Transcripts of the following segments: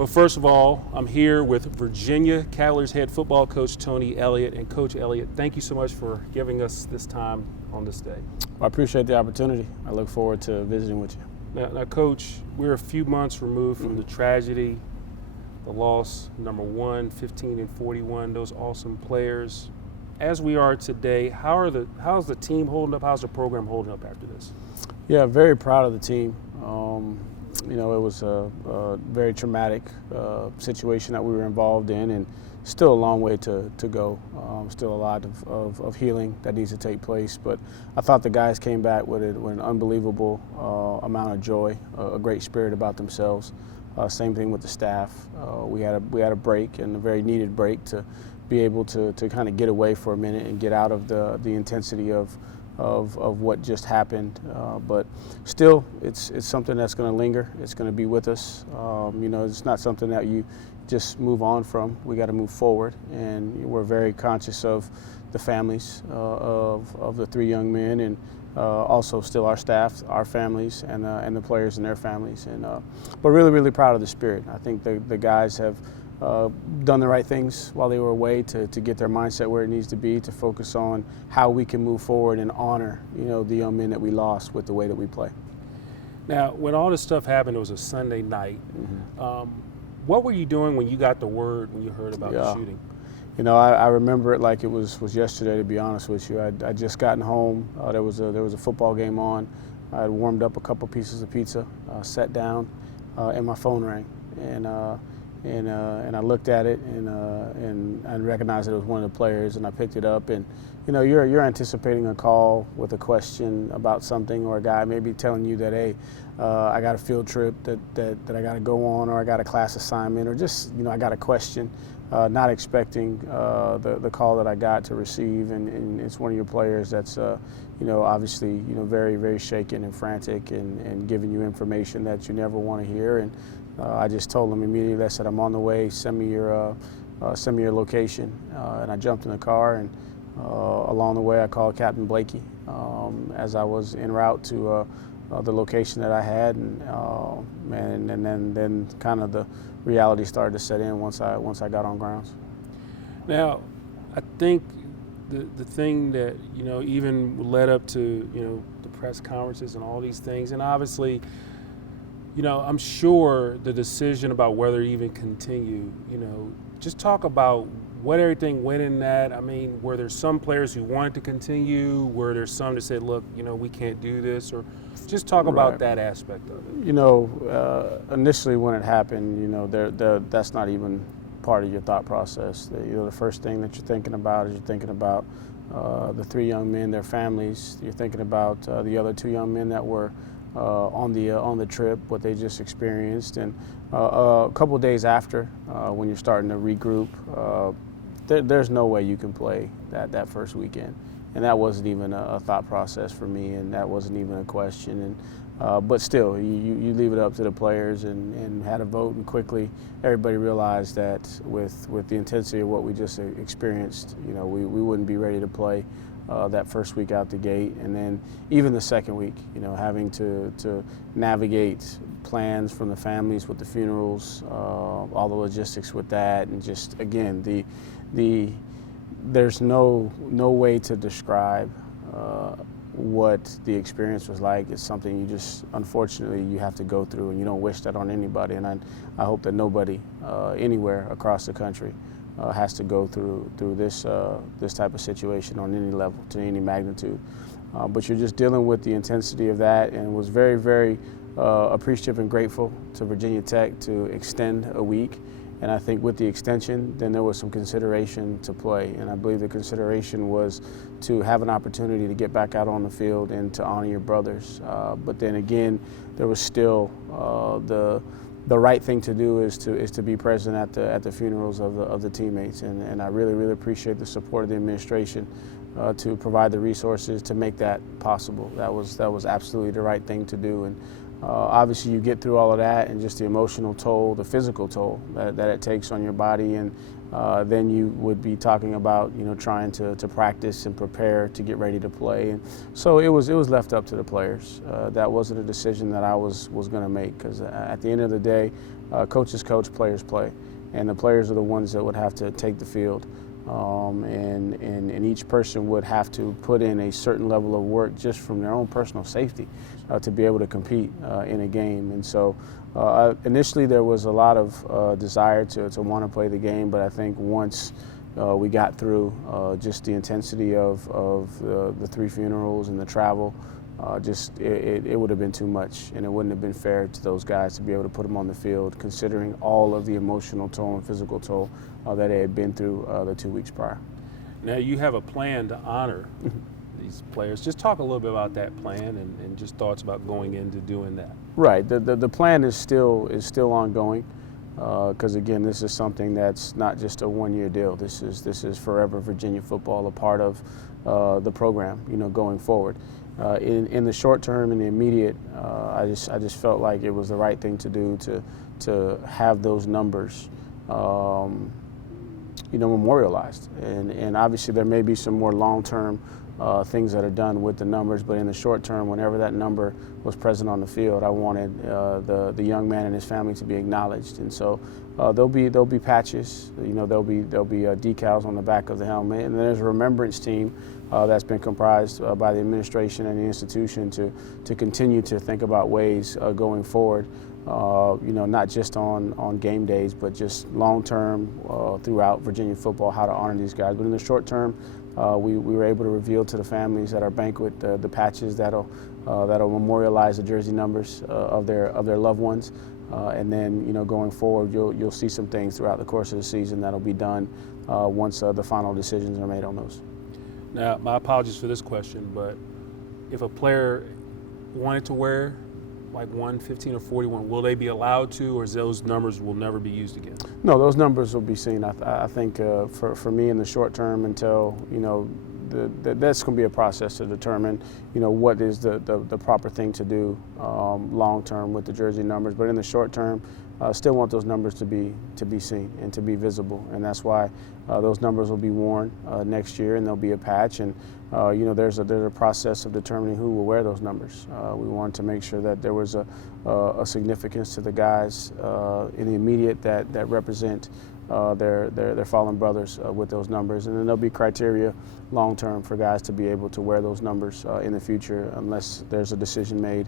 Well, first of all, I'm here with Virginia Cavaliers head football coach Tony Elliott. And Coach Elliott, thank you so much for giving us this time on this day. I appreciate the opportunity. I look forward to visiting with you. Now Coach, we're a few months removed from the tragedy, the loss, number 1, 15 and 41, those awesome players. As we are today, how's the team holding up? How's the program holding up after this? Yeah, very proud of the team. It was a very traumatic situation that we were involved in, and still a long way to go. Still a lot of healing that needs to take place. But I thought the guys came back with an unbelievable amount of joy, a great spirit about themselves. Same thing with the staff. We had a break, and a very needed break, to be able to kind of get away for a minute and get out of the intensity of what just happened, but still, it's something that's going to linger. It's going to be with us. It's not something that you just move on from. We got to move forward, and we're very conscious of the families of the 3 young men, and also still our staff, our families, and the players and their families. But really proud of the spirit. I think the guys have done the right things while they were away to get their mindset where it needs to be, to focus on how we can move forward and honor, the young men that we lost with the way that we play. Now, when all this stuff happened, it was a Sunday night. Mm-hmm. What were you doing when you got the word, when you heard about the shooting? I remember it like it was yesterday, to be honest with you. I'd just gotten home. There was a football game on. I had warmed up a couple pieces of pizza, sat down, and my phone rang. And I looked at it, and I recognized that it was one of the players, and I picked it up. And you're anticipating a call with a question about something, or a guy maybe telling you that, hey, I got a field trip that I got to go on, or I got a class assignment, or just I got a question. Not expecting the call that I got to receive, and it's one of your players that's obviously very, very shaken and frantic, and giving you information that you never want to hear. And I just told him immediately. I said, I'm on the way. Send me your location. And I jumped in the car, and along the way I called Captain Blakey as I was en route to the location that I had, and then kind of the reality started to set in once I got on grounds. Now, I think the thing that even led up to the press conferences and all these things, and obviously, I'm sure the decision about whether to even continue, just talk about what everything went in that. I mean, were there some players who wanted to continue? Were there some that said, look, we can't do this? Or just talk about that aspect of it. Initially when it happened, that's not even part of your thought process. The first thing that you're thinking about is the 3 young men, their families. You're thinking about the other 2 young men that were on the trip, what they just experienced. And a couple of days after, when you're starting to regroup, there's no way you can play that first weekend. And that wasn't even a thought process for me, and that wasn't even a question. And but still, you leave it up to the players, and had a vote, and quickly everybody realized that with the intensity of what we just experienced, we wouldn't be ready to play that first week out the gate. And then even the second week, having to navigate plans from the families with the funerals, all the logistics with that, and just again there's no way to describe what the experience was like. It's something you just, unfortunately, you have to go through, and you don't wish that on anybody. And I hope that nobody anywhere across the country has to go through this type of situation on any level, to any magnitude. But you're just dealing with the intensity of that, and was very, very appreciative and grateful to Virginia Tech to extend a week. And I think with the extension, then there was some consideration to play. And I believe the consideration was to have an opportunity to get back out on the field and to honor your brothers. But then again, there was still the right thing to do is to be present at the funerals of the teammates. And I really, really appreciate the support of the administration to provide the resources to make that possible. That was absolutely the right thing to do. And obviously you get through all of that, and just the emotional toll, the physical toll that it takes on your body, and then you would be talking about trying to practice and prepare to get ready to play. And so it was left up to the players. That wasn't a decision that I was going to make, because at the end of the day, coaches coach, players play, and the players are the ones that would have to take the field. And each person would have to put in a certain level of work just from their own personal safety to be able to compete in a game. And so initially there was a lot of desire to want to play the game, but I think once we got through just the intensity of the 3 funerals and the travel, it would have been too much, and it wouldn't have been fair to those guys to be able to put them on the field, considering all of the emotional toll and physical toll that they had been through the 2 weeks prior. Now you have a plan to honor these players. Just talk a little bit about that plan and just thoughts about going into doing that. Right. The plan is still ongoing, because again, this is something that's not just a one-year deal. This is forever Virginia football, a part of the program, going forward. In the short term, in the immediate, I just felt like it was the right thing to do to have those numbers, memorialized. And obviously there may be some more long-term things that are done with the numbers, but in the short term, whenever that number was present on the field, I wanted the young man and his family to be acknowledged. And so there'll be patches, there'll be decals on the back of the helmet, and there's a remembrance team that's been comprised by the administration and the institution to continue to think about ways going forward, not just on game days, but just long term throughout Virginia football, how to honor these guys. But in the short term, we were able to reveal to the families at our banquet the patches that'll memorialize the jersey numbers of their loved ones. And then, going forward, you'll see some things throughout the course of the season that'll be done once the final decisions are made on those. Now, my apologies for this question, but if a player wanted to wear like 115 or 41, will they be allowed to, or those numbers will never be used again? No, those numbers will be seen. I think for me in the short term, until that's going to be a process to determine what is the proper thing to do long term with the jersey numbers. But in the short term, still want those numbers to be seen and to be visible, and that's why those numbers will be worn next year, and there'll be a patch. And there's a process of determining who will wear those numbers. We wanted to make sure that there was a significance to the guys in the immediate that represent their fallen brothers with those numbers, and then there'll be criteria long term for guys to be able to wear those numbers in the future, unless there's a decision made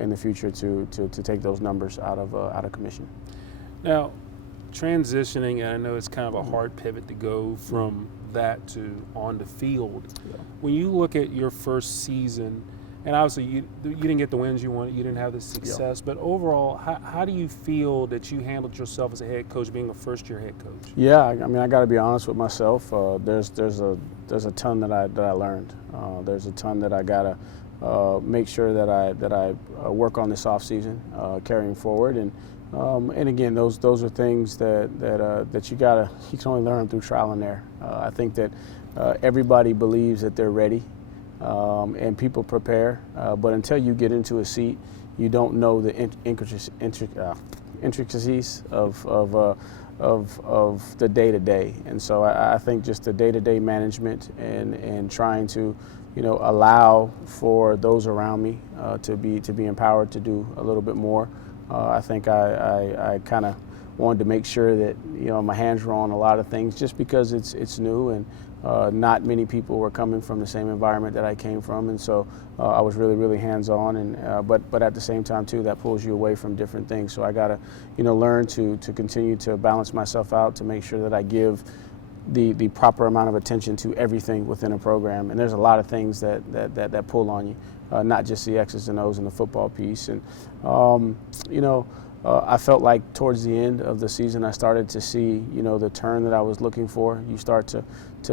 in the future to take those numbers out of commission. Now, transitioning, and I know it's kind of a hard pivot to go from that to on the field. Yeah. When you look at your first season, and obviously you didn't get the wins you wanted, you didn't have the success, but overall, how do you feel that you handled yourself as a head coach, being a first-year head coach? Yeah, I mean, I got to be honest with myself. There's a ton that I learned. There's a ton that I got to make sure that I work on this off season, carrying forward, and again, those are things that you can only learn through trial and error. I think that everybody believes that they're ready. And people prepare, but until you get into a seat, you don't know the intricacies of the day-to-day. And so I think just the day-to-day management and trying to, allow for those around me to be empowered to do a little bit more. I think I kind of wanted to make sure that my hands were on a lot of things, just because it's new, and not many people were coming from the same environment that I came from, and so I was really hands-on, and but at the same time too, that pulls you away from different things. So I got to learn to continue to balance myself out, to make sure that I give the proper amount of attention to everything within a program. And there's a lot of things that pull on you, not just the X's and O's and the football piece. And I felt like towards the end of the season, I started to see, the turn that I was looking for. You start to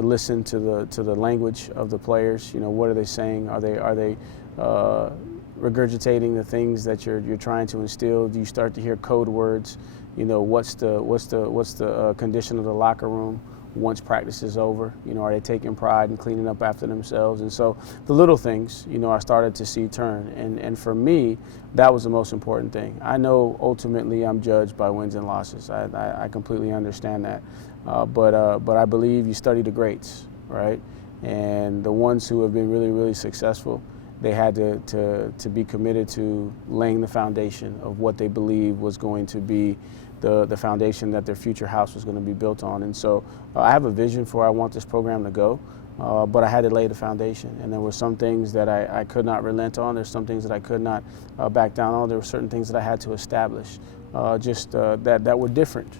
listen to the language of the players. What are they saying? Are they regurgitating the things that you're trying to instill? Do you start to hear code words? What's the condition of the locker room once practice is over? Are they taking pride in cleaning up after themselves? And so the little things, I started to see turn. And for me, that was the most important thing. I know ultimately I'm judged by wins and losses. I completely understand that. But I believe you study the greats, right? And the ones who have been really successful, they had to be committed to laying the foundation of what they believed was going to be the foundation that their future house was going to be built on. And so I have a vision for where I want this program to go, but I had to lay the foundation. And there were some things that I could not relent on. There's some things that I could not back down on. There were certain things that I had to establish, that were different,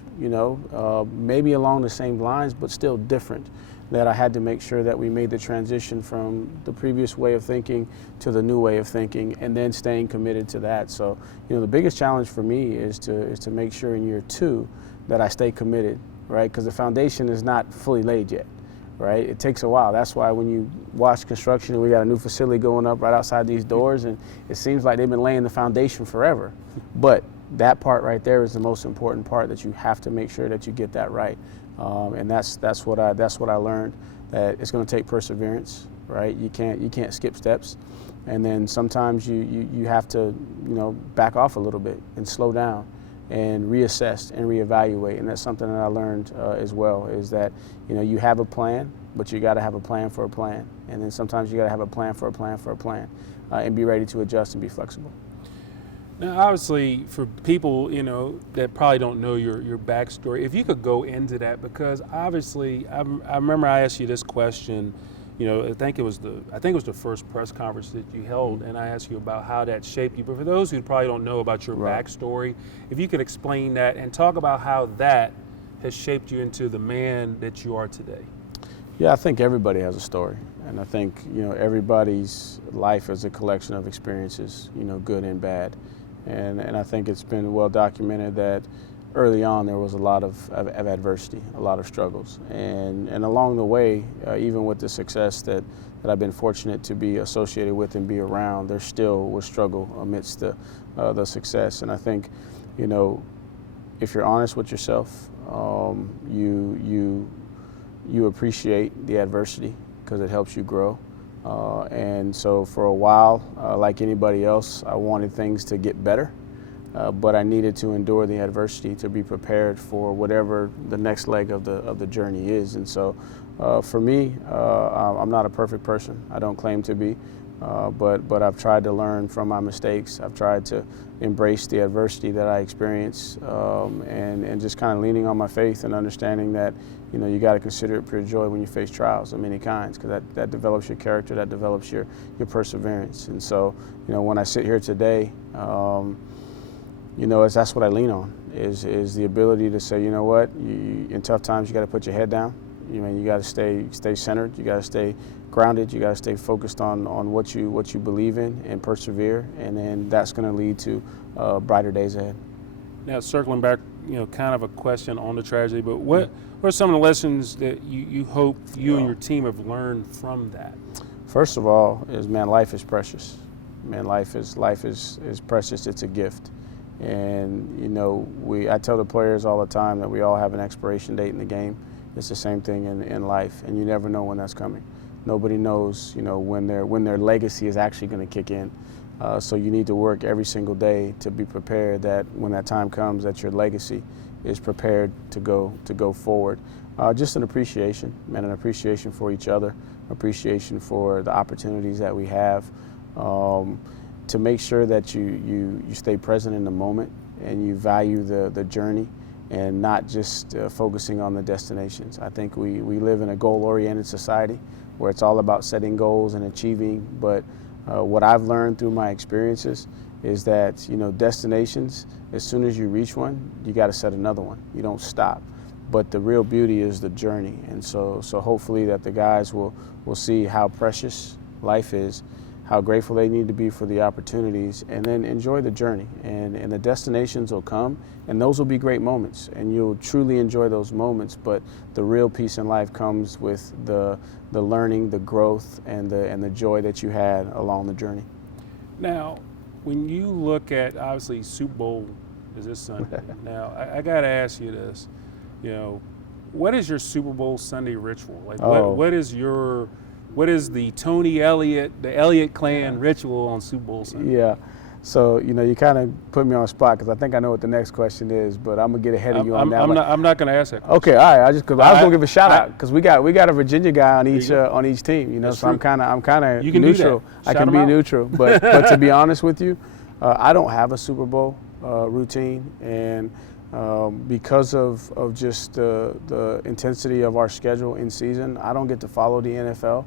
maybe along the same lines, but still different, that I had to make sure that we made the transition from the previous way of thinking to the new way of thinking, and then staying committed to that. So, the biggest challenge for me is to make sure in year 2 that I stay committed, right? Because the foundation is not fully laid yet, right? It takes a while. That's why when you watch construction, we got a new facility going up right outside these doors, and it seems like they've been laying the foundation forever. But that part right there is the most important part, that you have to make sure that you get that right. And that's what I learned, that it's going to take perseverance, right? You can't skip steps, and then sometimes you have to back off a little bit and slow down and reassess and reevaluate. And that's something that I learned as well, is that you have a plan, but you got to have a plan for a plan, and then sometimes you got to have a plan for a plan for a plan, and be ready to adjust and be flexible. Now, obviously, for people, that probably don't know your backstory, if you could go into that, because obviously, I remember I asked you this question, I think it was the first press conference that you held, and I asked you about how that shaped you. But for those who probably don't know about your backstory, if you could explain that and talk about how that has shaped you into the man that you are today. Yeah, I think everybody has a story, and I think everybody's life is a collection of experiences, good and bad. And I think it's been well documented that early on there was a lot of adversity, a lot of struggles. And along the way, even with the success that I've been fortunate to be associated with and be around, there still was struggle amidst the success. And I think, if you're honest with yourself, you appreciate the adversity because it helps you grow. And so for a while, like anybody else, I wanted things to get better, but I needed to endure the adversity to be prepared for whatever the next leg of the journey is. And so for me, I'm not a perfect person. I don't claim to be, but I've tried to learn from my mistakes. I've tried to embrace the adversity that I experience, and just kind of leaning on my faith and understanding that you got to consider it pure joy when you face trials of many kinds, because that develops your character, that develops your perseverance. And so when I sit here today, that's what I lean on, is the ability to say, in tough times you got to put your head down. You got to stay centered. You got to stay grounded. You got to stay focused on what you believe in and persevere, and then that's going to lead to brighter days ahead. Now, circling back, kind of a question on the tragedy, but what are some of the lessons that you hope you and your team have learned from that? First of all, life is precious. Life is precious. It's a gift. And I tell the players all the time that we all have an expiration date in the game. It's the same thing in life, and you never know when that's coming. Nobody knows, when their legacy is actually going to kick in. So you need to work every single day to be prepared that when that time comes, that your legacy is prepared to go forward. Just an appreciation for each other, appreciation for the opportunities that we have, to make sure that you stay present in the moment and you value the journey, and not just focusing on the destinations. I think we live in a goal-oriented society where it's all about setting goals and achieving, but what I've learned through my experiences is that destinations, as soon as you reach one, you got to set another one. You don't stop. But the real beauty is the journey, and so hopefully that the guys will see how precious life is, how grateful they need to be for the opportunities, and then enjoy the journey. And the destinations will come, and those will be great moments, and you'll truly enjoy those moments. But the real peace in life comes with the learning, the growth, and the joy that you had along the journey. Now, when you look at, obviously, Super Bowl is this Sunday. Now, I got to ask you this. What is your Super Bowl Sunday ritual? Like, what is the Tony Elliott, the Elliott clan ritual on Super Bowl Sunday? Yeah. So, you kind of put me on the spot because I think I know what the next question is, but I'm going to get ahead of you on that one. I'm not going to ask that question. Okay, all right. I was going to give a shout out because we got a Virginia guy on each team, That's so true. I'm kind of You can neutral. do that. I Shout can 'em be out. neutral, but to be honest with you, I don't have a Super Bowl routine, and because of just the intensity of our schedule in season, I don't get to follow the NFL.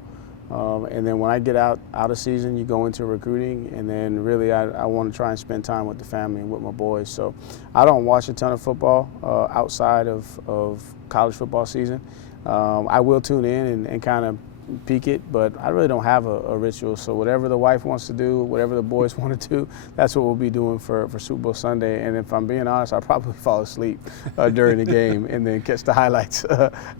And then when I get out of season, you go into recruiting, and then really I want to try and spend time with the family and with my boys. So I don't watch a ton of football outside of college football season. I will tune in and kind of peek it, but I really don't have a ritual. So whatever the wife wants to do, whatever the boys want to do, that's what we'll be doing for Super Bowl Sunday. And if I'm being honest, I'll probably fall asleep during the game and then catch the highlights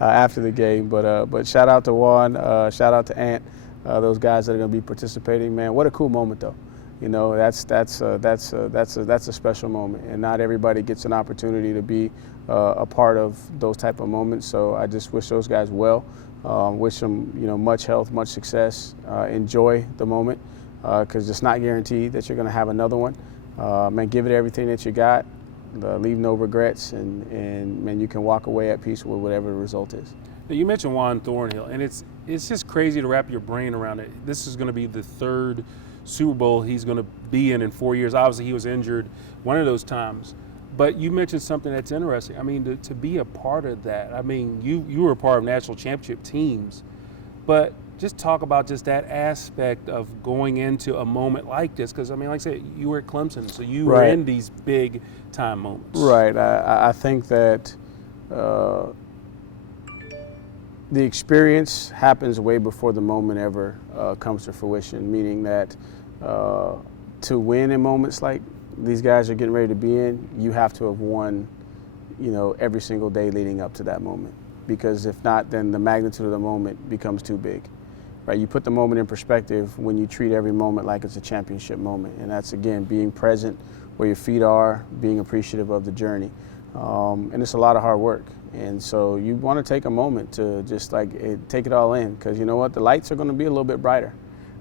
after the game. But shout out to Juan, shout out to Ant, those guys that are going to be participating. Man, what a cool moment though. That's a special moment, and not everybody gets an opportunity to be a part of those type of moments. So I just wish those guys well. Wish them, much health, much success. Enjoy the moment because it's not guaranteed that you're going to have another one. Man, give it everything that you got. Leave no regrets, and man, you can walk away at peace with whatever the result is. Now, you mentioned Juan Thornhill, and it's just crazy to wrap your brain around it. This is going to be the third Super Bowl he's going to be in 4 years. Obviously, he was injured one of those times. But you mentioned something that's interesting. I mean, to be a part of that, I mean, you were a part of national championship teams, but just talk about just that aspect of going into a moment like this. Because, I mean, like I said, you were at Clemson, so you were in these big time moments. Right. I think that the experience happens way before the moment ever comes to fruition, meaning that to win in moments like these guys are getting ready to be in, you have to have won, every single day leading up to that moment. Because if not, then the magnitude of the moment becomes too big, right? You put the moment in perspective when you treat every moment like it's a championship moment. And that's, again, being present where your feet are, being appreciative of the journey. And it's a lot of hard work. And so you want to take a moment to just take it all in, because you know what? The lights are going to be a little bit brighter,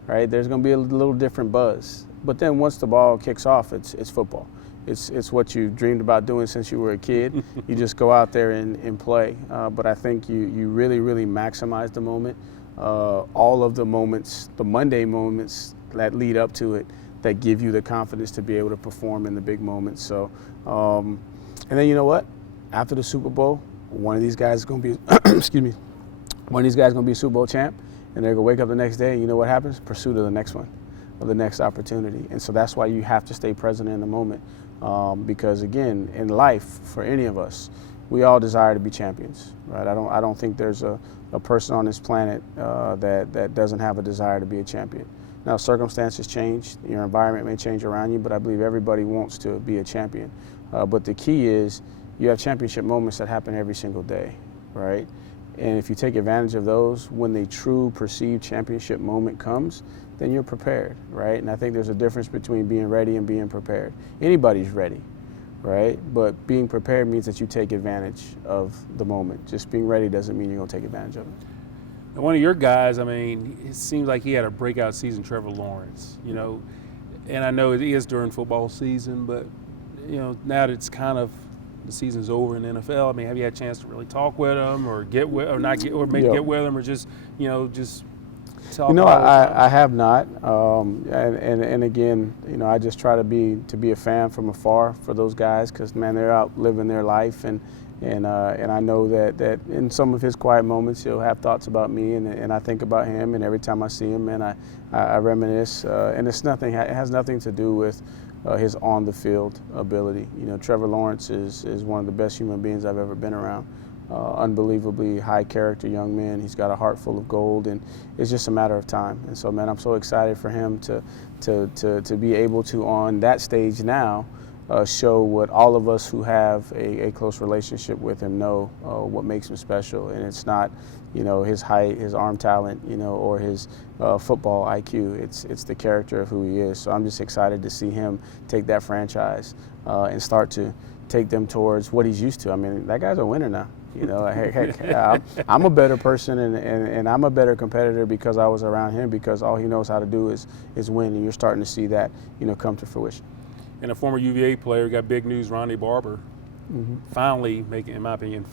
right? There's going to be a little different buzz. But then once the ball kicks off, it's football. It's what you dreamed about doing since you were a kid. You just go out there and play. But I think you really, really maximize the moment. All of the moments, the Monday moments that lead up to it, that give you the confidence to be able to perform in the big moments. So, and then you know what? After the Super Bowl, one of these guys is going to be, excuse me, one of these guys is going to be a Super Bowl champ, and they're going to wake up the next day, and you know what happens? Pursuit of the next one, of the next opportunity. And so that's why you have to stay present in the moment. Because again, in life, for any of us, we all desire to be champions, right? I don't think there's a person on this planet that doesn't have a desire to be a champion. Now, circumstances change, your environment may change around you, but I believe everybody wants to be a champion. But the key is you have championship moments that happen every single day, right? And if you take advantage of those, when the true perceived championship moment comes, then you're prepared, right? And I think there's a difference between being ready and being prepared. Anybody's ready, right? But being prepared means that you take advantage of the moment. Just being ready doesn't mean you're going to take advantage of it. And one of your guys, I mean, it seems like he had a breakout season, Trevor Lawrence, and I know it is during football season, but, now that it's kind of the season's over in the NFL, I mean, have you had a chance to really talk with him or get with him or just talk? I have not, and again, I just try to be a fan from afar for those guys, because man, they're out living their life, and I know that in some of his quiet moments he'll have thoughts about me, and I think about him, and every time I see him, man, I reminisce, and it has nothing to do with his on the field ability. Trevor Lawrence is one of the best human beings I've ever been around. Unbelievably high character young man. He's got a heart full of gold, and it's just a matter of time. And so, man, I'm so excited for him to be able to, on that stage now, show what all of us who have a close relationship with him know what makes him special. And it's not, his height, his arm talent, or his football IQ. It's the character of who he is. So I'm just excited to see him take that franchise and start to take them towards what he's used to. I mean, that guy's a winner now. You know, heck, I'm a better person and I'm a better competitor because I was around him, because all he knows how to do is win, and you're starting to see that, you know, come to fruition. And a former UVA player, got big news, Ronnie Barber, finally making, in my opinion,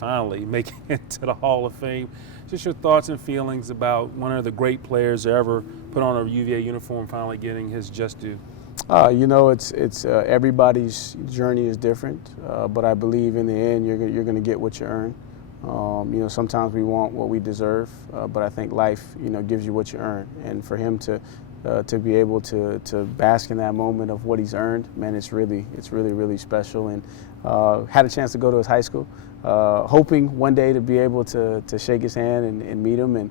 making it to the Hall of Fame. Just your thoughts and feelings about one of the great players to ever put on a UVA uniform, finally getting his just due. You know, it's everybody's journey is different, but I believe in the end you're going to get what you earn. You know, sometimes we want what we deserve, but I think life, you know, gives you what you earn. And for him to be able to bask in that moment of what he's earned, man, it's really special. And had a chance to go to his high school, hoping one day to be able to shake his hand and meet him, and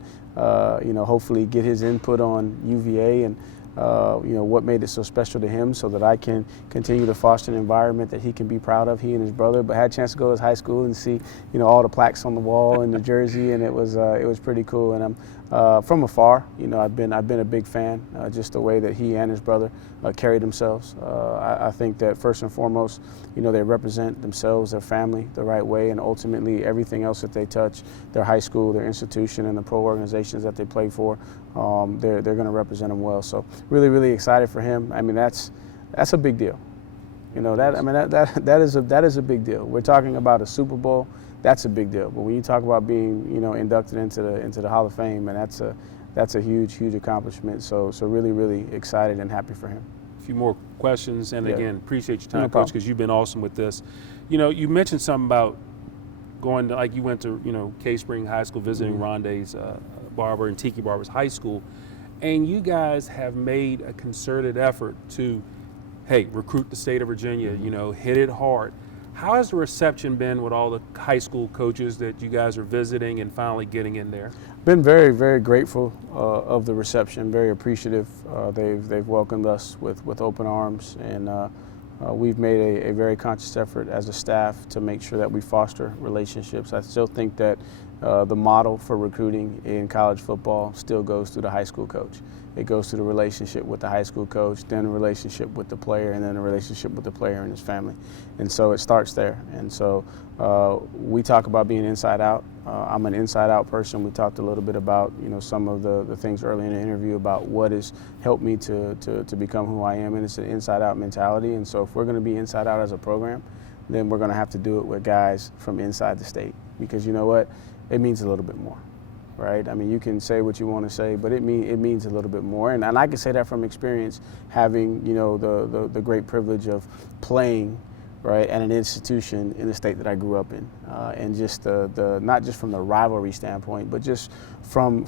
you know, hopefully get his input on UVA and you know, what made it so special to him, so that I can continue to foster an environment that he can be proud of, he and his brother. But I had a chance to go to his high school and see, you know, all the plaques on the wall and the jersey, and it was pretty cool. And I'm from afar, you know, I've been a big fan, just the way that he and his brother carry themselves. I think that first and foremost, you know, they represent themselves, their family, the right way, and ultimately everything else that they touch, their high school, their institution, and the pro organizations that they play for, they're going to represent them well. So really excited for him. I mean, that's a big deal. You know, that is a big deal. We're talking about a Super Bowl. That's a big deal. But when you talk about being, you know, inducted into the Hall of Fame, and that's a huge accomplishment. So really excited and happy for him. A few more questions, and again, appreciate your time, No Coach, because you've been awesome with this. You know, you mentioned something about going to, like, you went to, you know, Cave Spring High School, visiting Rondé's Barber and Tiki Barber's high school, and you guys have made a concerted effort to, hey, recruit the state of Virginia, you know, hit it hard. How has the reception been with all the high school coaches that you guys are visiting and finally getting in there? Been very grateful of the reception, very appreciative. They've welcomed us with open arms, and we've made a very conscious effort as a staff to make sure that we foster relationships. I still think that the model for recruiting in college football still goes through the high school coach. It goes through the relationship with the high school coach, then a relationship with the player, and then a relationship with the player and his family. And so it starts there. And so we talk about being inside out. I'm an inside out person. We talked a little bit about, you know, some of the things early in the interview about what has helped me to become who I am, and it's an inside out mentality. And so if we're going to be inside out as a program, then we're going to have to do it with guys from inside the state, because you know what? It means a little bit more. Right? I mean, you can say what you want to say, but it means a little bit more. And I can say that from experience, having, you know, the great privilege of playing, right, at an institution in the state that I grew up in, and just the not just from the rivalry standpoint, but just from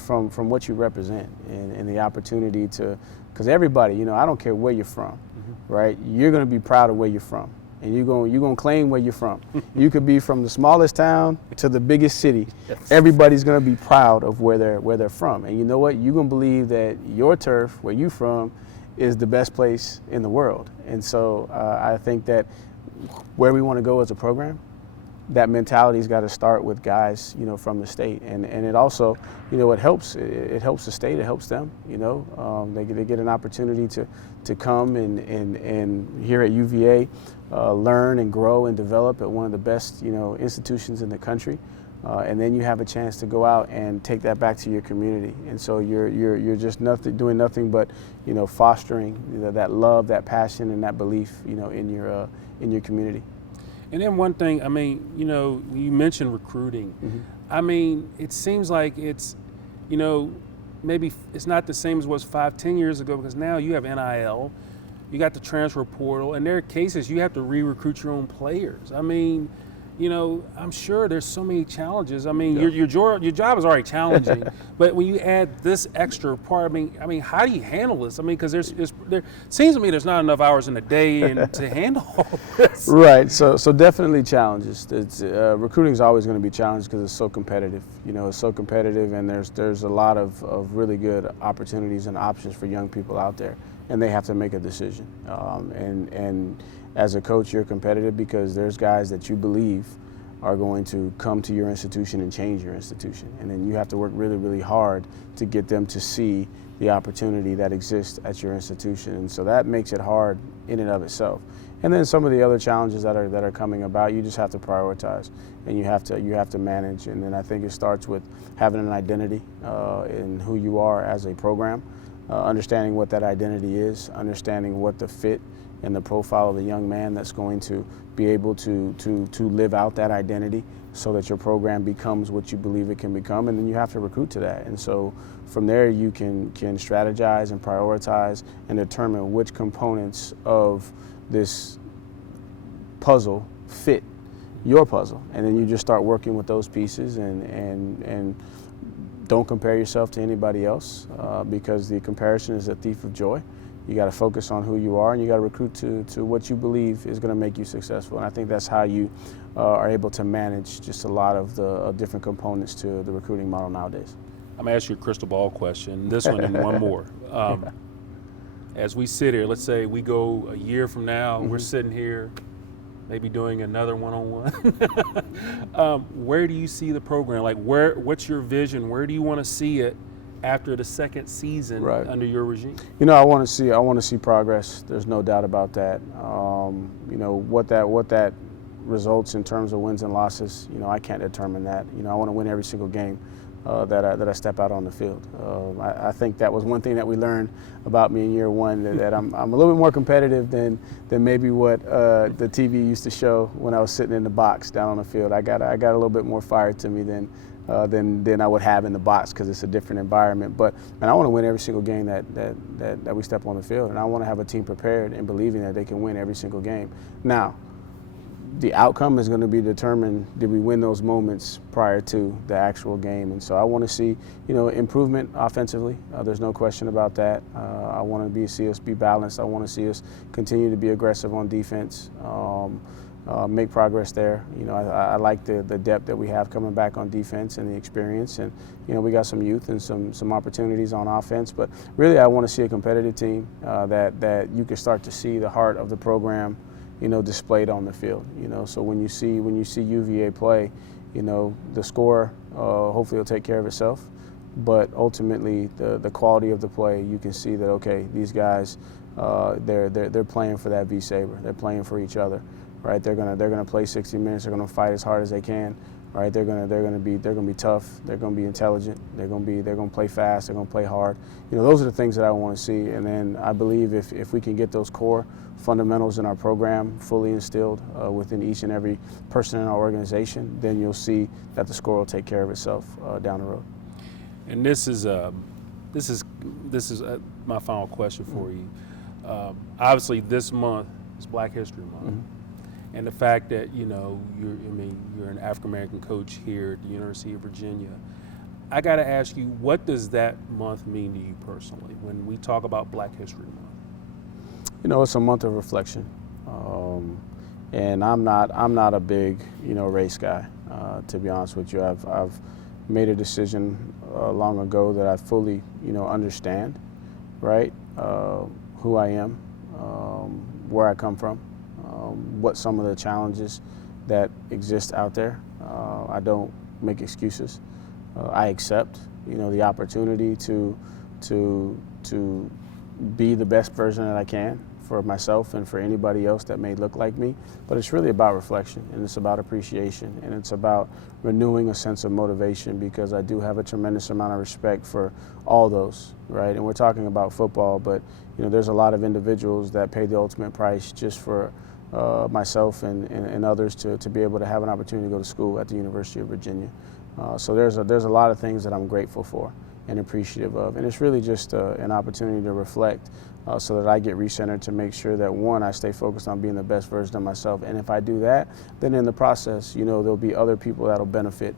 what you represent, and the opportunity to, because everybody, you know, I don't care where you're from, right? You're going to be proud of where you're from. And you're going to claim where you're from. You could be from the smallest town to the biggest city. Yes. Everybody's going to be proud of where they're from. And you know what? You're going to believe that your turf, where you're from, is the best place in the world. And so I think that where we want to go as a program, that mentality's got to start with guys, you know, from the state. And it also, you know, it helps the state, it helps them, you know. They get an opportunity to come and here at UVA, learn and grow and develop at one of the best, you know, institutions in the country, and then you have a chance to go out and take that back to your community. And so you're just doing nothing but, you know, fostering, you know, that love, that passion, and that belief, you know, in your community. And then one thing, I mean, you know, you mentioned recruiting. I mean, it seems like it's, you know, maybe it's not the same as it was 5-10 years ago, because now you have NIL. You got the transfer portal, and there are cases you have to re-recruit your own players. I mean, you know, I'm sure there's so many challenges. I mean, your job is already challenging, but when you add this extra part, I mean, how do you handle this? I mean, because there seems to me there's not enough hours in the day and to handle all this. Right. So definitely challenges. Recruiting is always going to be challenged because it's so competitive. You know, it's so competitive, and there's a lot of really good opportunities and options for young people out there, and they have to make a decision. And as a coach, you're competitive because there's guys that you believe are going to come to your institution and change your institution. And then you have to work really, really hard to get them to see the opportunity that exists at your institution. And so that makes it hard in and of itself. And then some of the other challenges that are coming about, you just have to prioritize and you have to manage. And then I think it starts with having an identity in who you are as a program, understanding what that identity is, understanding what the fit and the profile of the young man that's going to be able to live out that identity so that your program becomes what you believe it can become, and then you have to recruit to that. And so from there you can strategize and prioritize and determine which components of this puzzle fit your puzzle, and then you just start working with those pieces and don't compare yourself to anybody else because the comparison is a thief of joy. You got to focus on who you are, and you got to recruit to what you believe is going to make you successful. And I think that's how you are able to manage just a lot of the different components to the recruiting model nowadays. I'm going to ask you a crystal ball question, this one and one more. As we sit here, let's say we go a year from now, we're sitting here maybe doing another one-on-one. Where do you see the program? Like, what's your vision? Where do you want to see it after the second season under your regime? You know, I want to see progress. There's no doubt about that. You know, what that results in terms of wins and losses, you know, I can't determine that. You know, I want to win every single game that I step out on the field. I think that was one thing that we learned about me in year one, that I'm a little bit more competitive than maybe what the TV used to show when I was sitting in the box down on the field. I got a little bit more fire to me than I would have in the box because it's a different environment. But I want to win every single game that we step on the field, and I want to have a team prepared and believing that they can win every single game. Now, the outcome is going to be determined, did we win those moments prior to the actual game? And so I want to see, you know, improvement offensively. There's no question about that. I want to see us be balanced. I want to see us continue to be aggressive on defense, make progress there. You know, I like the depth that we have coming back on defense and the experience. And, you know, we got some youth and some opportunities on offense. But really, I want to see a competitive team that you can start to see the heart of the program, you know, displayed on the field. You know, so when you see UVA play, you know, the score hopefully will take care of itself, but ultimately the quality of the play, you can see that, okay, these guys they're playing for that V Saber. They're playing for each other, right? They're gonna play 60 minutes. They're gonna fight as hard as they can, right? They're gonna be tough. They're gonna be intelligent. They're gonna play fast. They're gonna play hard. You know, those are the things that I want to see. And then I believe if we can get those core fundamentals in our program fully instilled within each and every person in our organization, then you'll see that the score will take care of itself down the road. And this is my final question for you. Obviously, this month is Black History Month, and the fact that, you know, you're an African American coach here at the University of Virginia. I got to ask you, what does that month mean to you personally when we talk about Black History Month? You know, it's a month of reflection, and I'm not a big, you know, race guy. To be honest with you, I've made a decision long ago that I fully, you know, understand, right, who I am, where I come from, what some of the challenges that exist out there. I don't make excuses. I accept, you know, the opportunity to be the best version that I can for myself and for anybody else that may look like me. But it's really about reflection, and it's about appreciation, and it's about renewing a sense of motivation, because I do have a tremendous amount of respect for all those, right? And we're talking about football, but, you know, there's a lot of individuals that pay the ultimate price just for myself and others to be able to have an opportunity to go to school at the University of Virginia. So there's a lot of things that I'm grateful for and appreciative of. And it's really just an opportunity to reflect so that I get recentered to make sure that, one, I stay focused on being the best version of myself. And if I do that, then in the process, you know, there'll be other people that'll benefit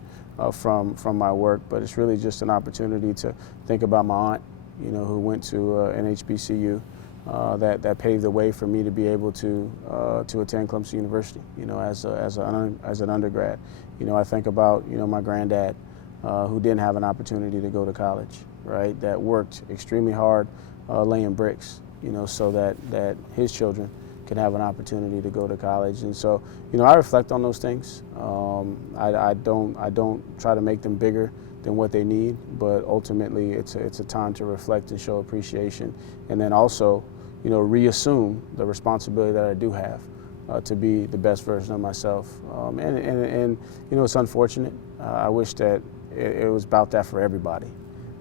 from my work. But it's really just an opportunity to think about my aunt, you know, who went to an HBCU that paved the way for me to be able to attend Clemson University, you know, as an undergrad. You know, I think about, you know, my granddad, who didn't have an opportunity to go to college, right? That worked extremely hard laying bricks, you know, so that his children can have an opportunity to go to college. And so, I reflect on those things. I don't try to make them bigger than what they need, but ultimately it's a time to reflect and show appreciation, and then also, reassume the responsibility that I do have to be the best version of myself. And it's unfortunate. I wish that it was about that for everybody,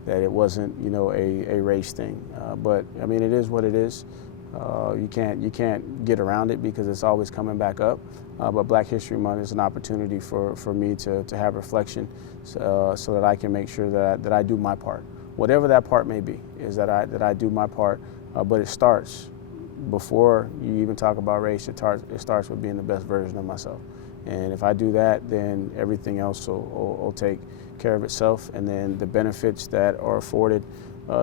that it wasn't, a race thing. But I mean, it is what it is. You can't get around it because it's always coming back up. But Black History Month is an opportunity for me to have reflection, so that I can make sure that I do my part, whatever that part may be, is that I do my part. But it starts before you even talk about race. It starts with being the best version of myself. And if I do that, then everything else will take care of itself. And then the benefits that are afforded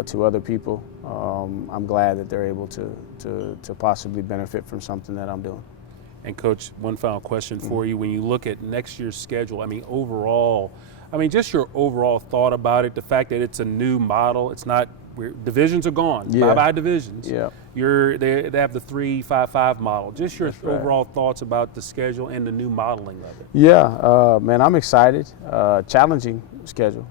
to other people, I'm glad that they're able to possibly benefit from something that I'm doing. And Coach, one final question for you. When you look at next year's schedule, I mean, overall, just your overall thought about it, the fact that it's a new model, it's not, divisions are gone, bye-bye divisions. Yeah. They have the 3-5-5 model. Just your That's right. overall thoughts about the schedule and the new modeling of it. Yeah, man, I'm excited. Challenging schedule,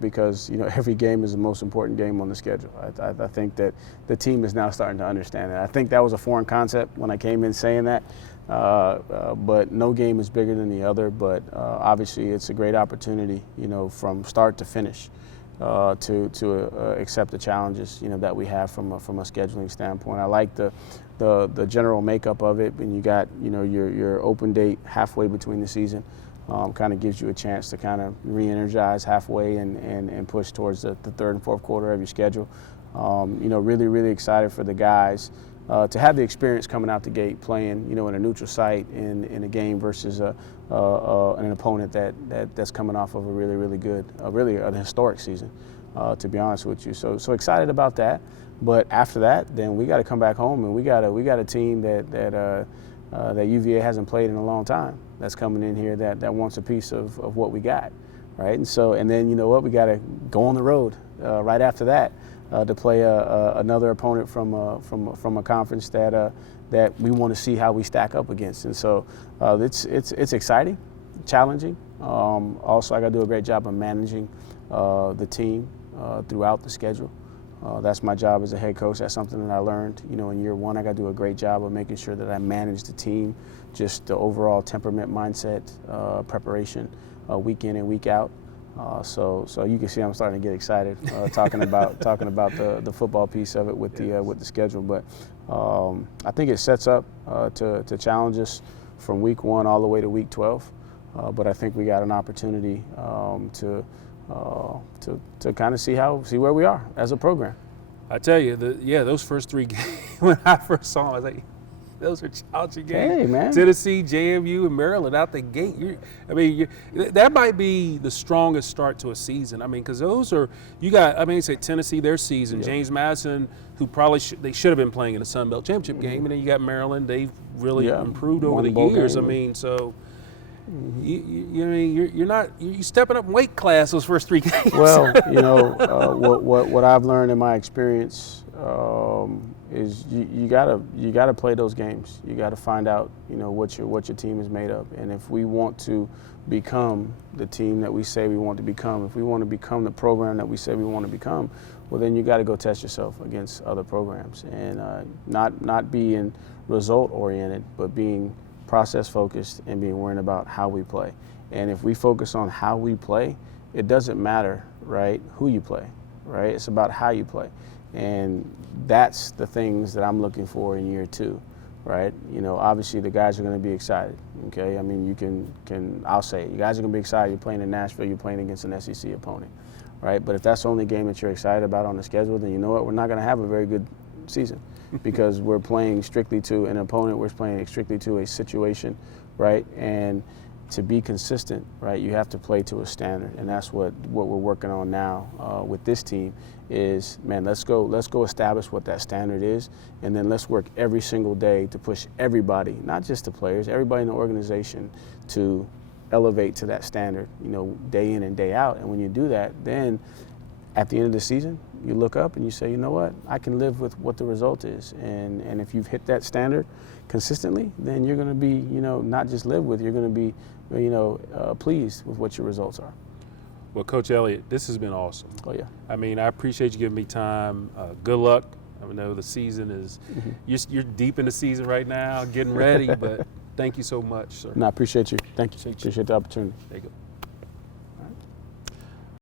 because, every game is the most important game on the schedule. I think that the team is now starting to understand it. I think that was a foreign concept when I came in saying that, but no game is bigger than the other. But obviously it's a great opportunity, from start to finish. To accept the challenges that we have from a scheduling standpoint. I like the general makeup of it, and you got your open date halfway between the season, kind of gives you a chance to kind of re-energize halfway and push towards the third and fourth quarter of your schedule. Really excited for the guys to have the experience coming out the gate playing in a neutral site in a game versus an opponent that's coming off of a really good, really an historic season, to be honest with you. So excited about that. But after that, then we got to come back home, and we got a team that UVA hasn't played in a long time. That's coming in here that wants a piece of what we got, right? And then we got to go on the road right after that. To play another opponent from a conference that we want to see how we stack up against, and so it's exciting, challenging. Also, I got to do a great job of managing the team throughout the schedule. That's my job as a head coach. That's something that I learned, in year one. I got to do a great job of making sure that I manage the team, just the overall temperament, mindset, preparation, week in and week out. So you can see I'm starting to get excited talking about the football piece of it with the schedule. But I think it sets up to challenge us from week 1 all the way to week 12. But I think we got an opportunity to kind of see where we are as a program. I tell you, those first 3 games when I first saw them, I was like, those are challenging games. Hey, man. Tennessee, JMU, and Maryland out the gate. That might be the strongest start to a season. Because those are, say Tennessee, their season. Yeah. James Madison, who probably they should have been playing in the Sun Belt Championship game, and then you got Maryland. They've really improved over the years. You're stepping up weight class those first 3 games. Well, what I've learned in my experience is you gotta play those games. You gotta find out what your team is made of, and if we want to become the team that we say we want to become, if we want to become the program that we say we want to become, well then you got to go test yourself against other programs, and not being result oriented, but being process focused and being worried about how we play. And if we focus on how we play, it doesn't matter, right, who you play, right? It's about how you play. And that's the things that I'm looking for in year 2, right? Obviously the guys are going to be excited, okay? I'll say it. You guys are going to be excited. You're playing in Nashville, you're playing against an SEC opponent, right? But if that's the only game that you're excited about on the schedule, then you know what? We're not going to have a very good season because we're playing strictly to an opponent. We're playing strictly to a situation, right? And to be consistent, right, you have to play to a standard, and that's what we're working on now with this team. Is, man, let's go establish what that standard is, and then let's work every single day to push everybody, not just the players, everybody in the organization, to elevate to that standard, day in and day out. And when you do that, then at the end of the season, you look up and you say, you know what, I can live with what the result is. And if you've hit that standard consistently, then you're going to be, not just live with, you're going to be, pleased with what your results are. Well, Coach Elliott, this has been awesome. Oh, yeah. I mean, I appreciate you giving me time. Good luck. I know the season is, you're deep in the season right now, getting ready, but thank you so much, sir. No, I appreciate you. Thank you. Appreciate the opportunity. There you go.